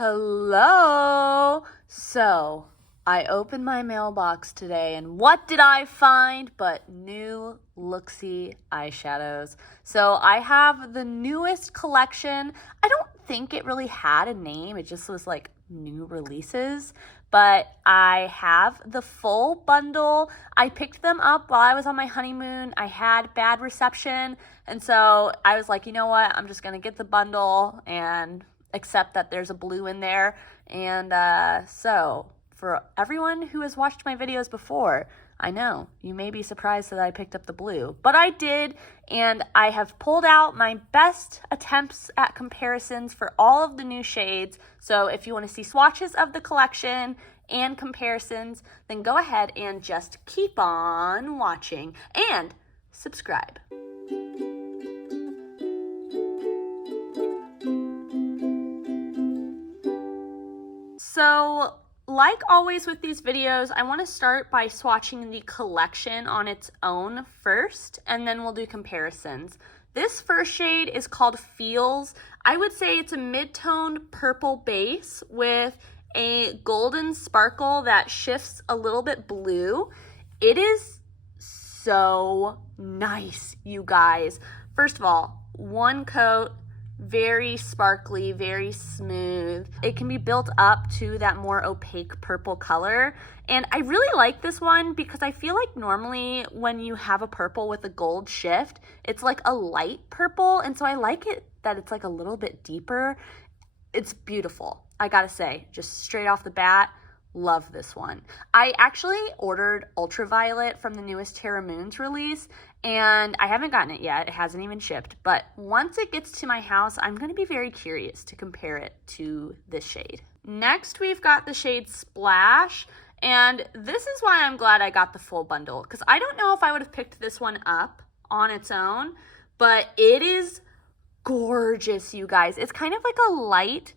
Hello. So I opened my mailbox today and what did I find but new Looxi eyeshadows. So I have the newest collection. I don't think it really had a name. It just was like new releases, but I have the full bundle. I picked them up while I was on my honeymoon. I had bad reception, and so I was like, you know what? I'm just gonna get the bundle and accept that there's a blue in there. And so for everyone who has watched my videos before, I know you may be surprised that I picked up the blue, but I did, and I have pulled out my best attempts at comparisons for all of the new shades. So if you want to see swatches of the collection and comparisons, then go ahead and just keep on watching and subscribe. So, like always with these videos, I want to start by swatching the collection on its own first, and then we'll do comparisons. This first shade is called Feels. I would say it's a mid-toned purple base with a golden sparkle that shifts a little bit blue. It is so nice, you guys. First of all, one coat, very sparkly, very smooth. It can be built up to that more opaque purple color. And I really like this one because I feel like normally when you have a purple with a gold shift, it's like a light purple. And so I like it that it's like a little bit deeper. It's beautiful, I gotta say, just straight off the bat. Love this one. I actually ordered Ultraviolet from the newest Terra Moons release, and I haven't gotten it yet. It hasn't even shipped, but once it gets to my house, I'm going to be very curious to compare it to this shade. Next, we've got the shade Splash, and this is why I'm glad I got the full bundle, because I don't know if I would have picked this one up on its own, but it is gorgeous, you guys. It's kind of like a light,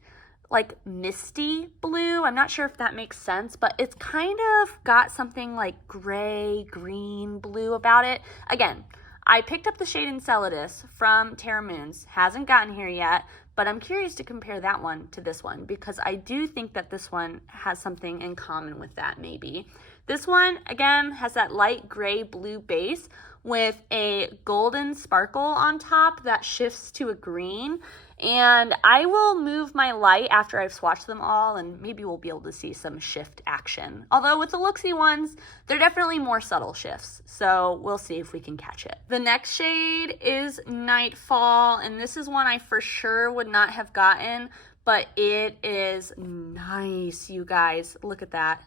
like misty blue. I'm not sure if that makes sense, but it's kind of got something like gray, green, blue about it. Again, I picked up the shade Enceladus from Terra Moons. Hasn't gotten here yet, but I'm curious to compare that one to this one because I do think that this one has something in common with that maybe. This one, again, has that light gray blue base with a golden sparkle on top that shifts to a green. And I will move my light after I've swatched them all, and maybe we'll be able to see some shift action. Although with the Looxi ones, they're definitely more subtle shifts, so we'll see if we can catch it. The next shade is Nightfall, and this is one I for sure would not have gotten, but it is nice, you guys. Look at that.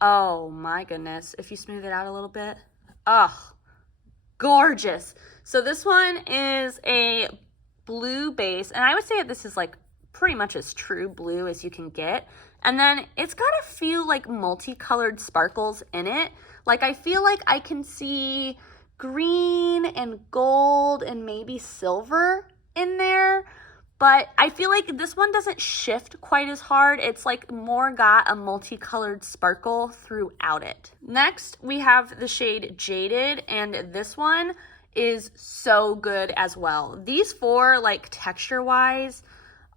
Oh my goodness. If you smooth it out a little bit. Oh, gorgeous. So this one is a blue base, and I would say this is like pretty much as true blue as you can get, and then it's got a few like multicolored sparkles in it. Like I feel like I can see green and gold and maybe silver in there, but I feel like this one doesn't shift quite as hard. It's like more got a multicolored sparkle throughout it. Next we have the shade Jaded, and this one is so good as well. These four, like texture wise,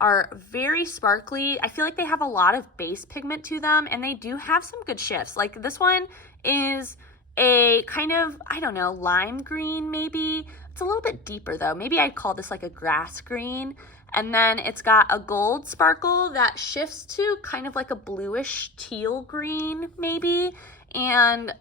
are very sparkly. I feel like they have a lot of base pigment to them, and they do have some good shifts. Like this one is a kind of, I don't know, lime green maybe. It's a little bit deeper though. Maybe I'd call this like a grass green. And then it's got a gold sparkle that shifts to kind of like a bluish teal green maybe. And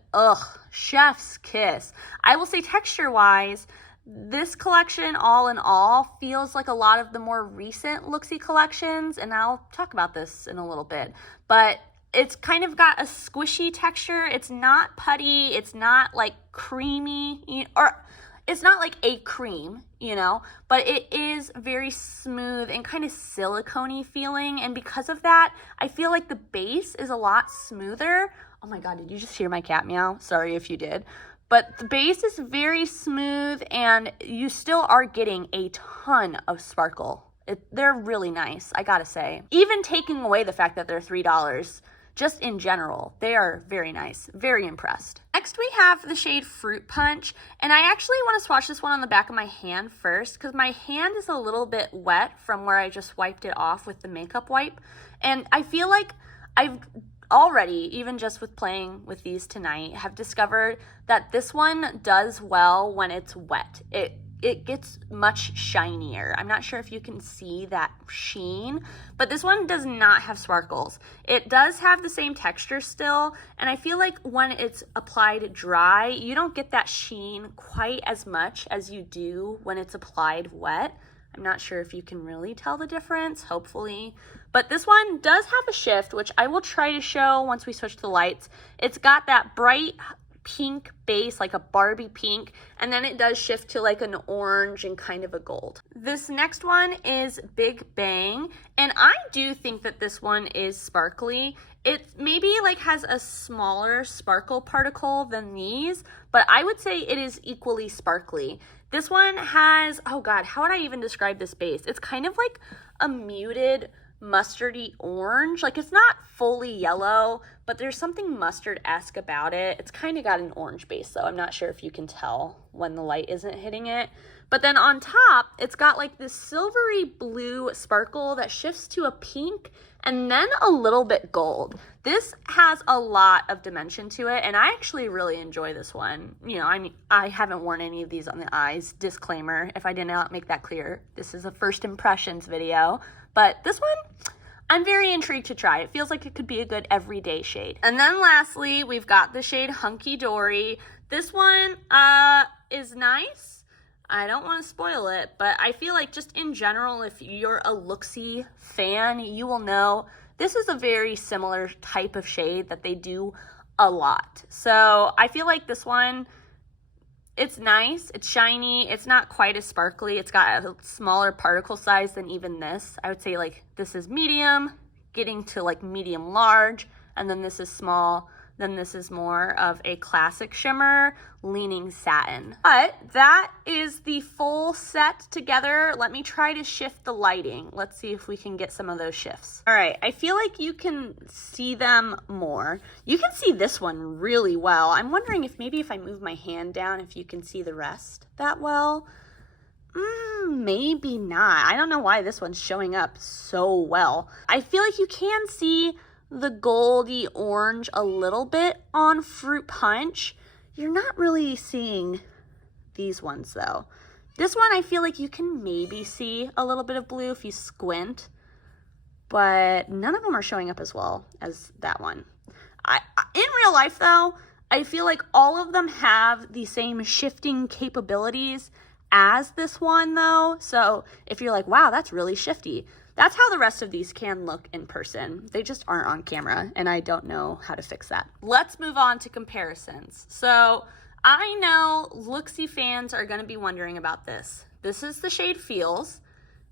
chef's kiss. I will say texture wise, this collection all in all feels like a lot of the more recent Looxi collections, and I'll talk about this in a little bit, but it's kind of got a squishy texture. It's not putty, it's not like creamy, or it's not like a cream, you know, but it is very smooth and kind of silicone-y feeling, and because of that, I feel like the base is a lot smoother. Oh my God, did you just hear my cat meow? Sorry if you did. But the base is very smooth, and you still are getting a ton of sparkle. They're really nice, I gotta say. Even taking away the fact that they're $3, just in general, they are very nice. Very impressed. Next, we have the shade Fruit Punch, and I actually want to swatch this one on the back of my hand first because my hand is a little bit wet from where I just wiped it off with the makeup wipe, and I feel like I've already, even just with playing with these tonight, have discovered that this one does well when it's wet. It gets much shinier. I'm not sure if you can see that sheen, but this one does not have sparkles. It does have the same texture still, and I feel like when it's applied dry, you don't get that sheen quite as much as you do when it's applied wet. I'm not sure if you can really tell the difference, hopefully. But this one does have a shift, which I will try to show once we switch to the lights. It's got that bright pink base, like a Barbie pink, and then it does shift to like an orange and kind of a gold. This next one is Big Bang, and I do think that this one is sparkly. It maybe like has a smaller sparkle particle than these, but I would say it is equally sparkly. This one has, oh God, how would I even describe this base? It's kind of like a muted mustardy orange. Like it's not fully yellow, but there's something mustard-esque about it. It's kind of got an orange base though. I'm not sure if you can tell when the light isn't hitting it. But then on top, it's got like this silvery blue sparkle that shifts to a pink and then a little bit gold. This has a lot of dimension to it, and I actually really enjoy this one. You know, I mean, I haven't worn any of these on the eyes. Disclaimer, if I did not make that clear, this is a first impressions video. But this one, I'm very intrigued to try. It feels like it could be a good everyday shade. And then lastly, we've got the shade Hunky Dory. This one is nice. I don't want to spoil it, but I feel like just in general, if you're a Looxi fan, you will know this is a very similar type of shade that they do a lot. So I feel like this one, it's nice, it's shiny, it's not quite as sparkly, it's got a smaller particle size than even this. I would say like this is medium, getting to like medium large, and then this is small, then this is more of a classic shimmer, leaning satin. But that is the full set together. Let me try to shift the lighting. Let's see if we can get some of those shifts. All right, I feel like you can see them more. You can see this one really well. I'm wondering if maybe if I move my hand down, if you can see the rest that well. Maybe not. I don't know why this one's showing up so well. I feel like you can see the goldy orange a little bit on Fruit Punch. You're not really seeing these ones though. This one I feel like you can maybe see a little bit of blue if you squint, but none of them are showing up as well as that one. In real life though, I feel like all of them have the same shifting capabilities as this one though. So if you're like, wow, that's really shifty, that's how the rest of these can look in person. They just aren't on camera, and I don't know how to fix that. Let's move on to comparisons. So I know Looxi fans are gonna be wondering about this. This is the shade Feels,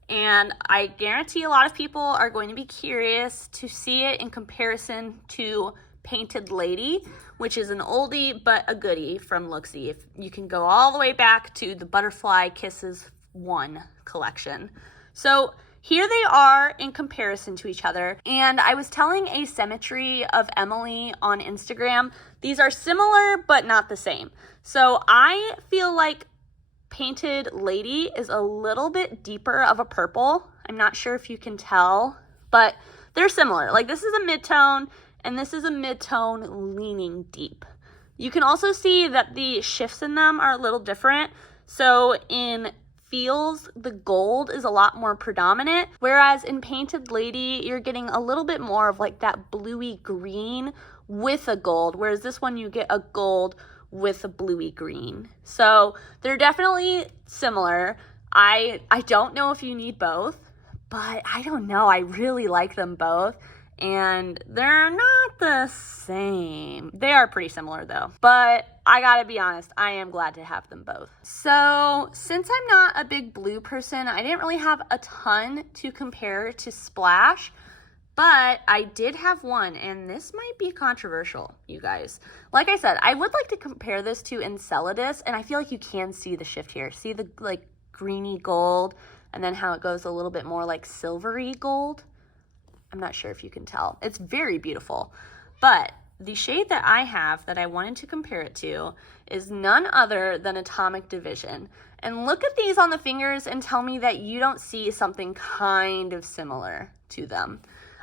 and I guarantee a lot of people are going to be curious to see it in comparison to Painted Lady, which is an oldie but a goodie from Looxi. If you can go all the way back to the Butterfly Kisses 1 collection. So here they are in comparison to each other, and I was telling Asymmetry of Emily on Instagram, these are similar but not the same. So I feel like Painted Lady is a little bit deeper of a purple. I'm not sure if you can tell, but they're similar. Like this is a mid-tone, and this is a mid-tone leaning deep. You can also see that the shifts in them are a little different. So in Feels, the gold is a lot more predominant, whereas in Painted Lady, you're getting a little bit more of like that bluey green with a gold, whereas this one you get a gold with a bluey green. So they're definitely similar. I don't know if you need both, but I don't know. I really like them both. And they're not the same. They are pretty similar though. But I gotta be honest, I am glad to have them both. So since I'm not a big blue person, I didn't really have a ton to compare to Splash, but I did have one, and this might be controversial, you guys. Like I said, I would like to compare this to Enceladus, and I feel like you can see the shift here. See the like greeny gold, and then how it goes a little bit more like silvery gold. I'm not sure if you can tell. It's very beautiful. But the shade that I have that I wanted to compare it to is none other than Atomic Division. And look at these on the fingers and tell me that you don't see something kind of similar to them.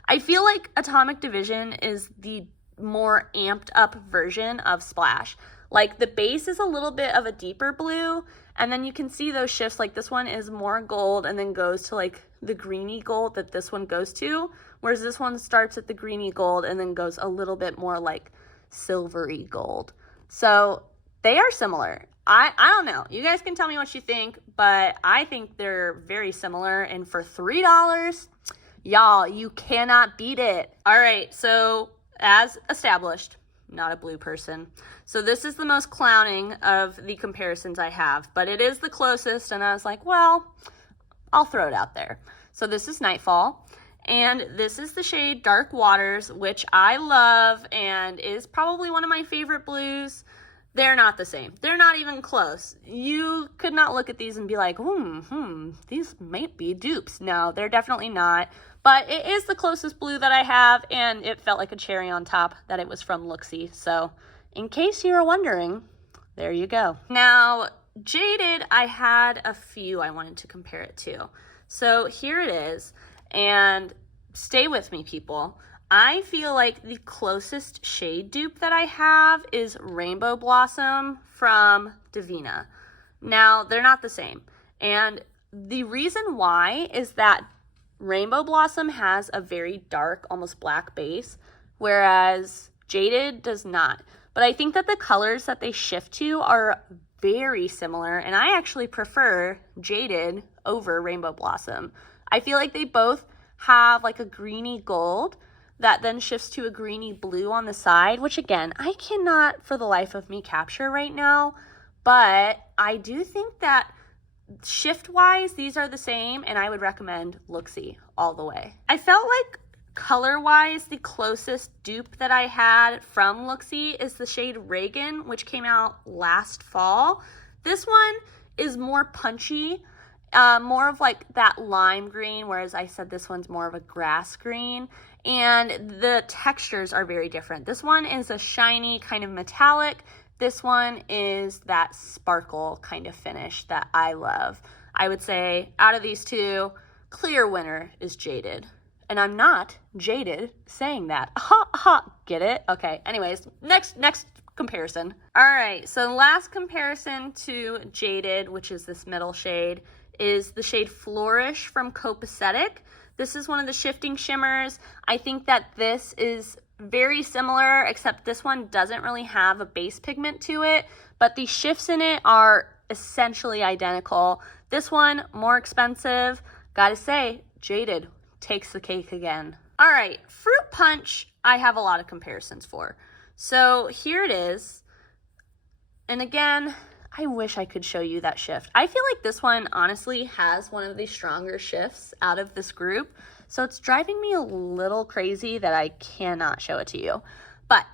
I feel like Atomic Division is the more amped up version of Splash. Like the base is a little bit of a deeper blue, and then you can see those shifts. Like this one is more gold and then goes to like the greeny gold that this one goes to, whereas this one starts at the greeny gold and then goes a little bit more like silvery gold. So they are similar. I don't know. You guys can tell me what you think, but I think they're very similar. And for $3, y'all, you cannot beat it. All right, so as established, not a blue person. So this is the most clowning of the comparisons I have, but it is the closest, and I was like, well, I'll throw it out there. So this is Nightfall, and this is the shade Dark Waters, which I love and is probably one of my favorite blues. They're not the same. They're not even close. You could not look at these and be like, these might be dupes. No, they're definitely not. But it is the closest blue that I have, and it felt like a cherry on top that it was from Looxi. So in case you were wondering, there you go. Now, Jaded, I had a few I wanted to compare it to. So here it is, and stay with me, people. I feel like the closest shade dupe that I have is Rainbow Blossom from Divina. Now, they're not the same. And the reason why is that Rainbow Blossom has a very dark, almost black base, whereas Jaded does not. But I think that the colors that they shift to are very similar, and I actually prefer Jaded over Rainbow Blossom. I feel like they both have like a greeny gold that then shifts to a greeny blue on the side, which again, I cannot for the life of me capture right now, but I do think that shift-wise, these are the same, and I would recommend Looxi all the way. I felt like color-wise, the closest dupe that I had from Looxi is the shade Reagan, which came out last fall. This one is more punchy, more of like that lime green, whereas I said this one's more of a grass green. And the textures are very different. This one is a shiny kind of metallic. This one is that sparkle kind of finish that I love. I would say out of these two, clear winner is Jaded. And I'm not jaded saying that. Ha ha, get it? Okay, anyways, next comparison. All right, so last comparison to Jaded, which is this middle shade, is the shade Flourish from Copacetic. This is one of the shifting shimmers. I think that this is very similar, except this one doesn't really have a base pigment to it, but the shifts in it are essentially identical. This one, more expensive. Gotta say, Jaded takes the cake again. All right, Fruit Punch, I have a lot of comparisons for. So here it is. And again, I wish I could show you that shift. I feel like this one honestly has one of the stronger shifts out of this group. So it's driving me a little crazy that I cannot show it to you. But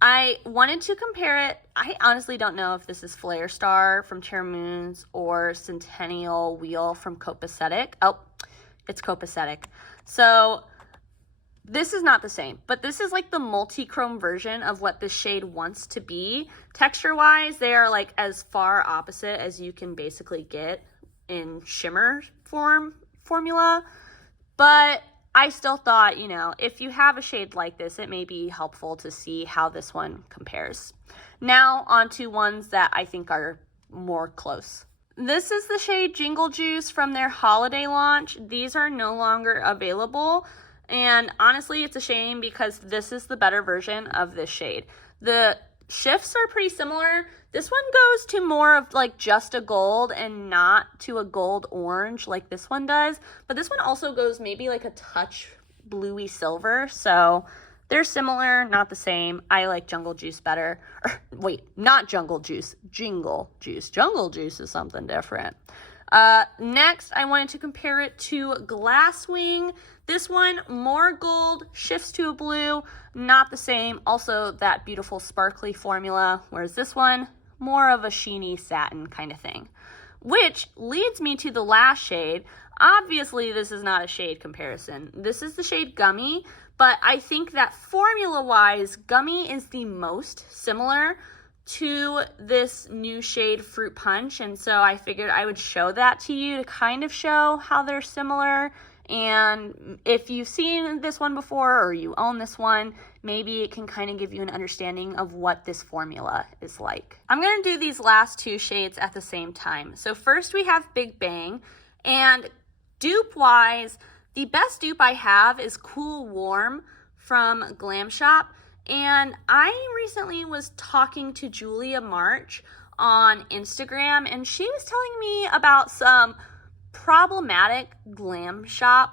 I wanted to compare it. I honestly don't know if this is Flare Star from Terramoons or Centennial Wheel from Copacetic. Oh, it's Copacetic. So this is not the same, but this is like the multi-chrome version of what this shade wants to be. Texture-wise, they are like as far opposite as you can basically get in shimmer formula. But I still thought, you know, if you have a shade like this, it may be helpful to see how this one compares. Now on to ones that I think are more close. This is the shade Jingle Juice from their holiday launch. These are no longer available. And honestly, it's a shame because this is the better version of this shade. The shifts are pretty similar. This one goes to more of like just a gold and not to a gold orange like this one does. But this one also goes maybe like a touch bluey silver. So they're similar, not the same. I like Jungle Juice better. Or, wait, not Jungle Juice, Jingle Juice. Jungle Juice is something different. Next, I wanted to compare it to Glasswing. This one, more gold, shifts to a blue, not the same. Also, that beautiful sparkly formula, whereas this one, more of a sheeny satin kind of thing. Which leads me to the last shade. Obviously, this is not a shade comparison. This is the shade Gummy, but I think that formula-wise, Gummy is the most similar to this new shade Fruit Punch, and so I figured I would show that to you to kind of show how they're similar. And if you've seen this one before or you own this one, maybe it can kind of give you an understanding of what this formula is like. I'm going to do these last two shades at the same time. So first we have Big Bang, and dupe-wise, the best dupe I have is Cool Warm from Glam Shop. And I recently was talking to Julia March on Instagram, and she was telling me about some problematic Glam Shop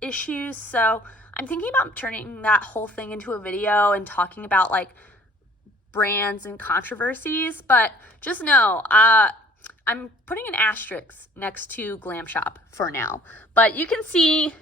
issues. So I'm thinking about turning that whole thing into a video and talking about like brands and controversies, but just know I'm putting an asterisk next to Glam Shop for now, but you can see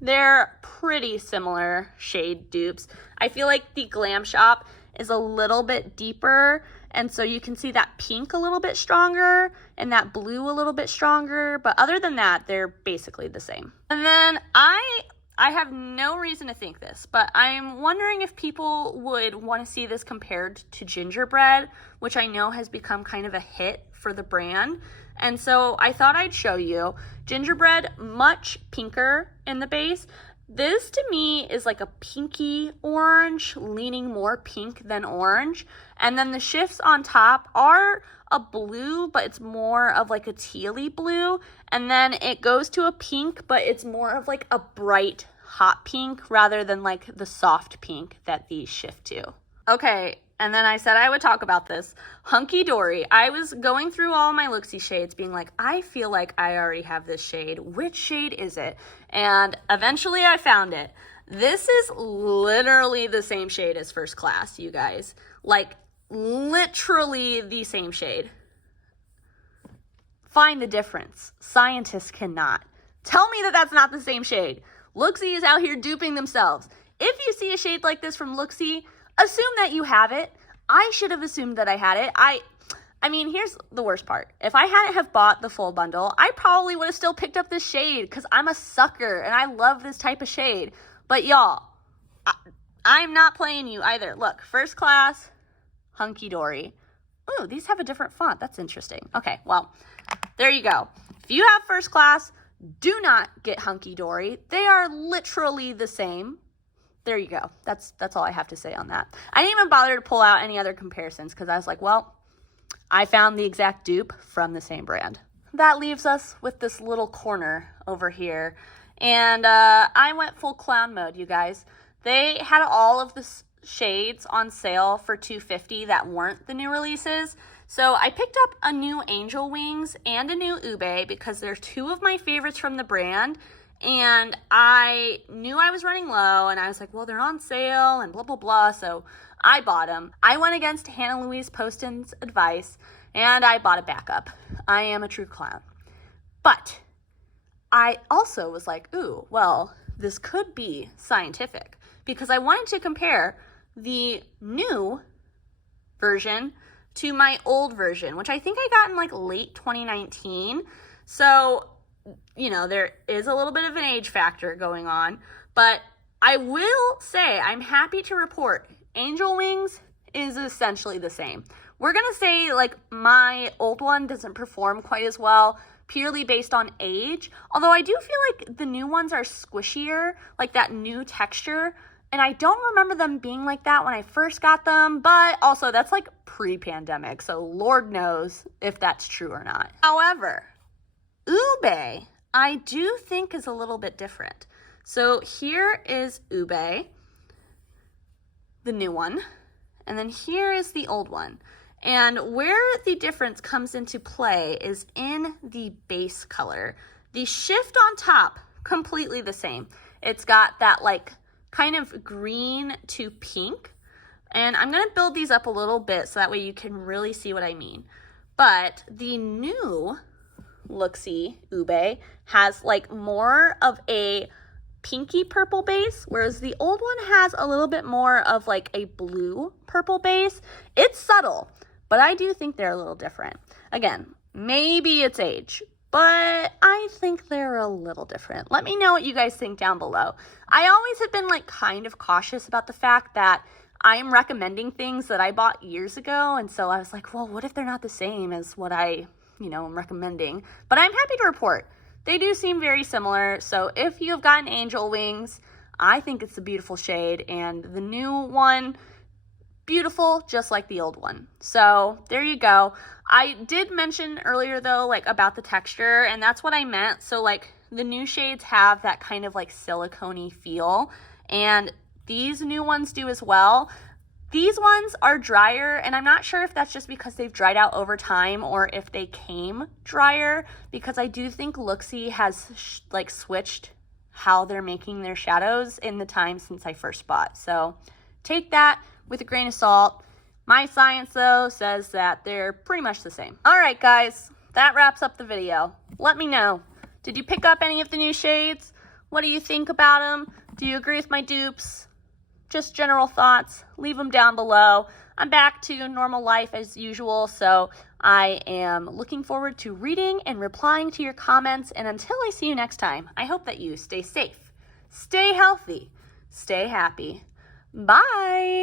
they're pretty similar shade dupes. I feel like the Glam Shop is a little bit deeper, and so you can see that pink a little bit stronger and that blue a little bit stronger, but other than that, they're basically the same. And then I have no reason to think this, but I'm wondering if people would want to see this compared to Gingerbread, which I know has become kind of a hit for the brand. And so I thought I'd show you. Gingerbread, much pinker in the base. This to me is like a pinky orange, leaning more pink than orange. And then the shifts on top are a blue, but it's more of like a tealy blue. And then it goes to a pink, but it's more of like a bright hot pink rather than like the soft pink that these shift to. Okay, and then I said I would talk about this. Hunky Dory. I was going through all my Looxi shades being like, I feel like I already have this shade. Which shade is it? And eventually I found it. This is literally the same shade as First Class, you guys. Like, literally the same shade. Find the difference. Scientists cannot. Tell me that that's not the same shade. Looxi is out here duping themselves. If you see a shade like this from Looxi, assume that you have it. I should have assumed that I had it. I mean, here's the worst part. If I hadn't have bought the full bundle, I probably would have still picked up this shade because I'm a sucker and I love this type of shade. But y'all, I'm not playing you either. Look, First Class, Hunky Dory. Ooh, these have a different font. That's interesting. Okay, well, there you go. If you have First Class, do not get Hunky Dory. They are literally the same. There you go. That's all I have to say on that. I didn't even bother to pull out any other comparisons because I was like, well, I found the exact dupe from the same brand. That leaves us with this little corner over here. And I went full clown mode, you guys. They had all of the shades on sale for $2.50 that weren't the new releases. So I picked up a new Angel Wings and a new Ube because they're two of my favorites from the brand. And I knew I was running low, and I was like, well, they're on sale, and blah, blah, blah, so I bought them. I went against Hannah Louise Poston's advice, and I bought a backup. I am a true clown. But I also was like, ooh, well, this could be scientific, because I wanted to compare the new version to my old version, which I think I got in like late 2019. So, you know, there is a little bit of an age factor going on, but I will say I'm happy to report Angel Wings is essentially the same. We're going to say like my old one doesn't perform quite as well purely based on age, although I do feel like the new ones are squishier, like that new texture, and I don't remember them being like that when I first got them, but also that's like pre-pandemic, so Lord knows if that's true or not. However, Ube, I do think is a little bit different. So here is Ube, the new one, and then here is the old one. And where the difference comes into play is in the base color. The shift on top, completely the same. It's got that like kind of green to pink. And I'm gonna build these up a little bit so that way you can really see what I mean. But the new Looxi Ube has like more of a pinky purple base, whereas the old one has a little bit more of like a blue purple base. It's subtle, but I do think they're a little different. Again, maybe it's age. but I think they're a little different. Let me know what you guys think down below. I always have been like kind of cautious about the fact that I'm recommending things that I bought years ago, and so I was like, well, what if they're not the same as what I, am recommending? But I'm happy to report they do seem very similar. So if you've gotten Angel Wings, I think it's a beautiful shade, and the new one, beautiful, just like the old one. So there you go. I did mention earlier though, like about the texture, and that's what I meant. So like the new shades have that kind of like silicone-y feel, and these new ones do as well. These ones are drier, and I'm not sure if that's just because they've dried out over time or if they came drier, because I do think Looxi has like switched how they're making their shadows in the time since I first bought. So take that with a grain of salt. My science though says that they're pretty much the same. All right guys, that wraps up the video. Let me know, did you pick up any of the new shades? What do you think about them? Do you agree with my dupes? Just general thoughts, leave them down below. I'm back to normal life as usual, so I am looking forward to reading and replying to your comments. And until I see you next time, I hope that you stay safe, stay healthy, stay happy. Bye.